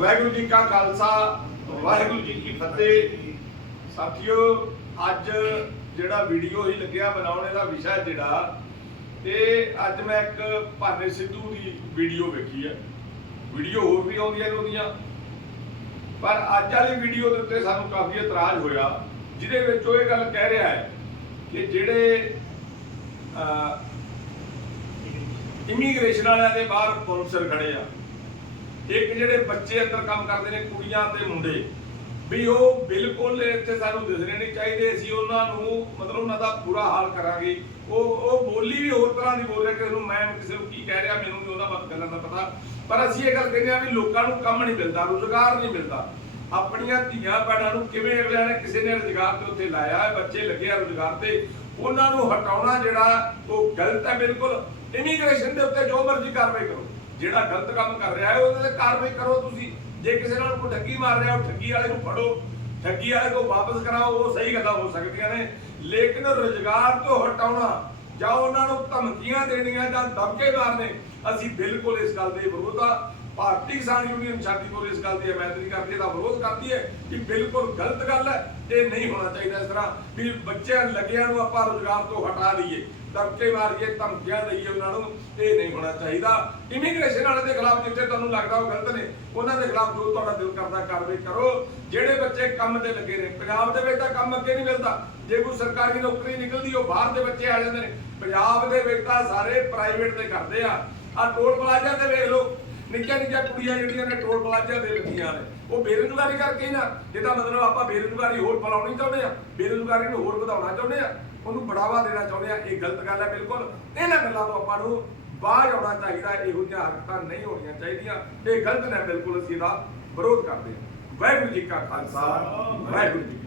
ਵਾਹਿਗੁਰੂ ਜੀ ਕਾ ਖਾਲਸਾ, ਵਾਹਿਗੁਰੂ ਜੀ ਕੀ ਫਤਿਹ। ਸਾਥੀਓ, ਅੱਜ ਜਿਹੜਾ ਵੀਡੀਓ ਹੀ ਲੱਗਿਆ ਬਣਾਉਣ ਇਹਦਾ ਵਿਸ਼ਾ ਜਿਹੜਾ ਇਹ ਅੱਜ ਮੈਂ ਇੱਕ ਭਾਨੇ ਸਿੱਧੂ ਦੀ ਵੀਡੀਓ ਵੇਖੀ ਹੈ। ਵੀਡੀਓ ਹੋਰ ਵੀ ਆਉਂਦੀਆਂ ਨੇ ਉਹਦੀਆਂ। ਪਰ ਅੱਜ ਵਾਲੀ ਵੀਡੀਓ ਦੇ ਉੱਤੇ ਸਾਨੂੰ ਕਾਫੀ ਇਤਰਾਜ਼ ਹੋਇਆ, ਜਿਹਦੇ ਵਿੱਚ ਉਹ ਇਹ ਗੱਲ ਕਹਿ ਰਿਹਾ ਹੈ ਕਿ ਜਿਹੜੇ ਇਮੀਗ੍ਰੇਸ਼ਨ ਵਾਲਿਆਂ ਦੇ ਬਾਹਰ ਕੌਂਸਲ ਖੜੇ ਆ। ਇੱਕ ਜਿਹੜੇ ਬੱਚੇ ਅੰਦਰ ਕੰਮ ਕਰਦੇ ਨੇ, ਕੁੜੀਆਂ ਤੇ ਮੁੰਡੇ, ਵੀ ਉਹ ਬਿਲਕੁਲ ਇੱਥੇ ਸਾਨੂੰ ਦਿਸਣੇ ਨਹੀਂ ਚਾਹੀਦੇ, ਅਸੀਂ ਉਹਨਾਂ ਨੂੰ ਮਤਲਬ ਉਹਨਾਂ ਦਾ ਬੁਰਾ ਹਾਲ ਕਰਾਂਗੇ। ਉਹ ਉਹ ਬੋਲੀ ਵੀ ਹੋਰ ਤਰ੍ਹਾਂ ਦੀ ਬੋਲ ਰਿਹਾ ਕਿਸੇ ਨੂੰ ਮੈਂ ਕਿਸੇ ਨੂੰ ਕੀ ਕਹਿ ਰਿਹਾ, ਮੈਨੂੰ ਵੀ ਉਹਨਾਂ ਬਾਤ ਗੱਲਾਂ ਦਾ ਪਤਾ। ਪਰ ਅਸੀਂ ਇਹ ਗੱਲ ਕਹਿੰਦੇ ਆ ਵੀ ਲੋਕਾਂ ਨੂੰ ਕੰਮ ਨਹੀਂ ਮਿਲਦਾ, ਰੁਜ਼ਗਾਰ ਨਹੀਂ ਮਿਲਦਾ। ਆਪਣੀਆਂ ਧੀਆਂ ਭੈਣਾਂ ਨੂੰ ਕਿਵੇਂ ਅਗਲਿਆਂ ਨੇ ਕਿਸੇ ਨੇ ਰੁਜ਼ਗਾਰ ਤੇ ਉੱਥੇ ਲਾਇਆ ਹੈ, ਬੱਚੇ ਲੱਗੇ ਆ ਰੁਜ਼ਗਾਰ ਤੇ, ਉਹਨਾਂ ਨੂੰ ਹਟਾਉਣਾ ਜਿਹੜਾ ਉਹ ਗਲਤ ਹੈ ਬਿਲਕੁਲ। ਇਮੀਗ੍ਰੇਸ਼ਨ ਦੇ ਉੱਤੇ ਜੋ ਮਰਜ਼ੀ ਕਾਰਵਾਈ ਕਰੋ। ਜਿਹੜਾ ਗਲਤ ਕੰਮ ਕਰ ਰਿਹਾ ਹੈ, ਉਹਦੇ ਤੇ ਕਾਰਵਾਈ ਕਰੋ ਤੁਸੀਂ। ਜੇ ਕਿਸੇ ਨਾਲ ਕੋਈ ਠੱਗੀ ਮਾਰ ਰਿਹਾ, ਉਹ ਠੱਗੀ ਵਾਲੇ ਨੂੰ ਫੜੋ। ਠੱਗੀ ਵਾਲੇ ਨੂੰ ਵਾਪਸ ਕਰਾਓ, ਉਹ ਸਹੀ ਗੱਲਾਂ ਹੋ ਸਕਦੀਆਂ ਨੇ। ਲੇਕਿਨ ਰੁਜ਼ਗਾਰ ਤੋਂ ਹਟਾਉਣਾ, ਜਾਂ ਉਹਨਾਂ ਨੂੰ ਧਮਕੀਆਂ ਦੇਣੀਆਂ ਜਾਂ ਦਬਕੇ ਮਾਰਨੇ, ਅਸੀਂ ਬਿਲਕੁਲ ਇਸ ਗੱਲ ਦੇ ਵਿਰੋਧ ਆ। ਭਾਰਤੀ ਕਿਸਾਨ ਯੂਨੀਅਨ ਸ਼ਾਦੀਪੁਰ ਇਸ ਗੱਲ ਦੀ ਹਮਾਇਤ ਨਹੀਂ ਕਰਦੀ ਇਹਦਾ ਵਿਰੋਧ ਕਰਦੀ ਹੈ ਕਿ ਬਿਲਕੁਲ ਗਲਤ ਗੱਲ ਹੈ, ਇਹ ਨਹੀਂ ਹੋਣਾ ਚਾਹੀਦਾ ਇਸ ਤਰ੍ਹਾਂ ਵੀ ਬੱਚਿਆਂ ਲੱਗਿਆਂ ਨੂੰ ਆਪਾਂ ਰੁਜ਼ਗਾਰ ਤੋਂ ਹਟਾ ਦਈਏ, ਧਮਕੇ ਮਾਰੀਏ, ਧਮਕੀਆਂ ਦਈਏ ਉਹਨਾਂ ਨੂੰ, ਇਹ ਨਹੀਂ ਹੋਣਾ ਚਾਹੀਦਾ। ਇਮੀਗ੍ਰੇਸ਼ਨ ਵਾਲੇ ਦੇ ਖਿਲਾਫ ਜਿੱਥੇ ਤੁਹਾਨੂੰ ਲੱਗਦਾ ਉਹ ਗਲਤ ਨੇ, ਉਹਨਾਂ ਦੇ ਖਿਲਾਫ ਜੋ ਤੁਹਾਡਾ ਦਿਲ ਕਰਦਾ ਕਾਰਵਾਈ ਕਰੋ। ਜਿਹੜੇ ਬੱਚੇ ਕੰਮ ਤੇ ਲੱਗੇ ਨੇ, ਪੰਜਾਬ ਦੇ ਵਿੱਚ ਤਾਂ ਕੰਮ ਅੱਗੇ ਨਹੀਂ ਮਿਲਦਾ। ਜੇ ਕੋਈ ਸਰਕਾਰੀ ਨੌਕਰੀ ਨਿਕਲਦੀ, ਉਹ ਬਾਹਰ ਦੇ ਬੱਚੇ ਆ ਜਾਂਦੇ ਨੇ। ਪੰਜਾਬ ਦੇ ਵਿੱਚ ਤਾਂ ਸਾਰੇ ਪ੍ਰਾਈਵੇਟ ਤੇ ਕਰਦੇ ਆ। ਆ ਟੋਲ ਪਲਾਜ਼ਾ ਤੇ ਵੇਖ ਲਓ ਨਿੱਕੀਆਂ ਨਿੱਕੀਆਂ ਕੁੜੀਆਂ ਜਿਹੜੀਆਂ ਨੇ ਟੋਲ ਪਲਾਜ਼ਾ ਦੇ ਲੱਗੀਆਂ ਨੇ, ਉਹ ਬੇਰੁਜ਼ਗਾਰੀ ਕਰਕੇ ਹੀ ਨਾ, ਜਿਹਦਾ ਮਤਲਬ ਆਪਾਂ ਬੇਰੁਜ਼ਗਾਰੀ ਹੋਰ ਫੈਲਾਉਣੀ ਚਾਹੁੰਦੇ ਆ ਬੇਰੁਜ਼ਗਾਰੀ ਨੂੰ ਹੋਰ ਵਧਾਉਣਾ ਚਾਹੁੰਦੇ ਆ ਉਹਨੂੰ ਬੜਾਵਾ ਦੇਣਾ ਚਾਹੁੰਦੇ ਆ ਇਹ ਗਲਤ ਗੱਲ ਹੈ ਬਿਲਕੁਲ। ਇਹਨਾਂ ਗੱਲਾਂ ਤੋਂ ਆਪਾਂ ਨੂੰ ਬਾਹਰ ਆਉਣਾ ਚਾਹੀਦਾ, ਇਹੋ ਜਿਹੀਆਂ ਹਰਕਤਾਂ ਨਹੀਂ ਹੋਣੀਆਂ ਚਾਹੀਦੀਆਂ, ਇਹ ਗਲਤ ਨੇ ਬਿਲਕੁਲ, ਅਸੀਂ ਇਹਦਾ ਵਿਰੋਧ ਕਰਦੇ ਹਾਂ। ਵਾਹਿਗੁਰੂ ਜੀ ਕਾ ਖਾਲਸਾ, ਵਾਹਿਗੁਰੂ ਜੀ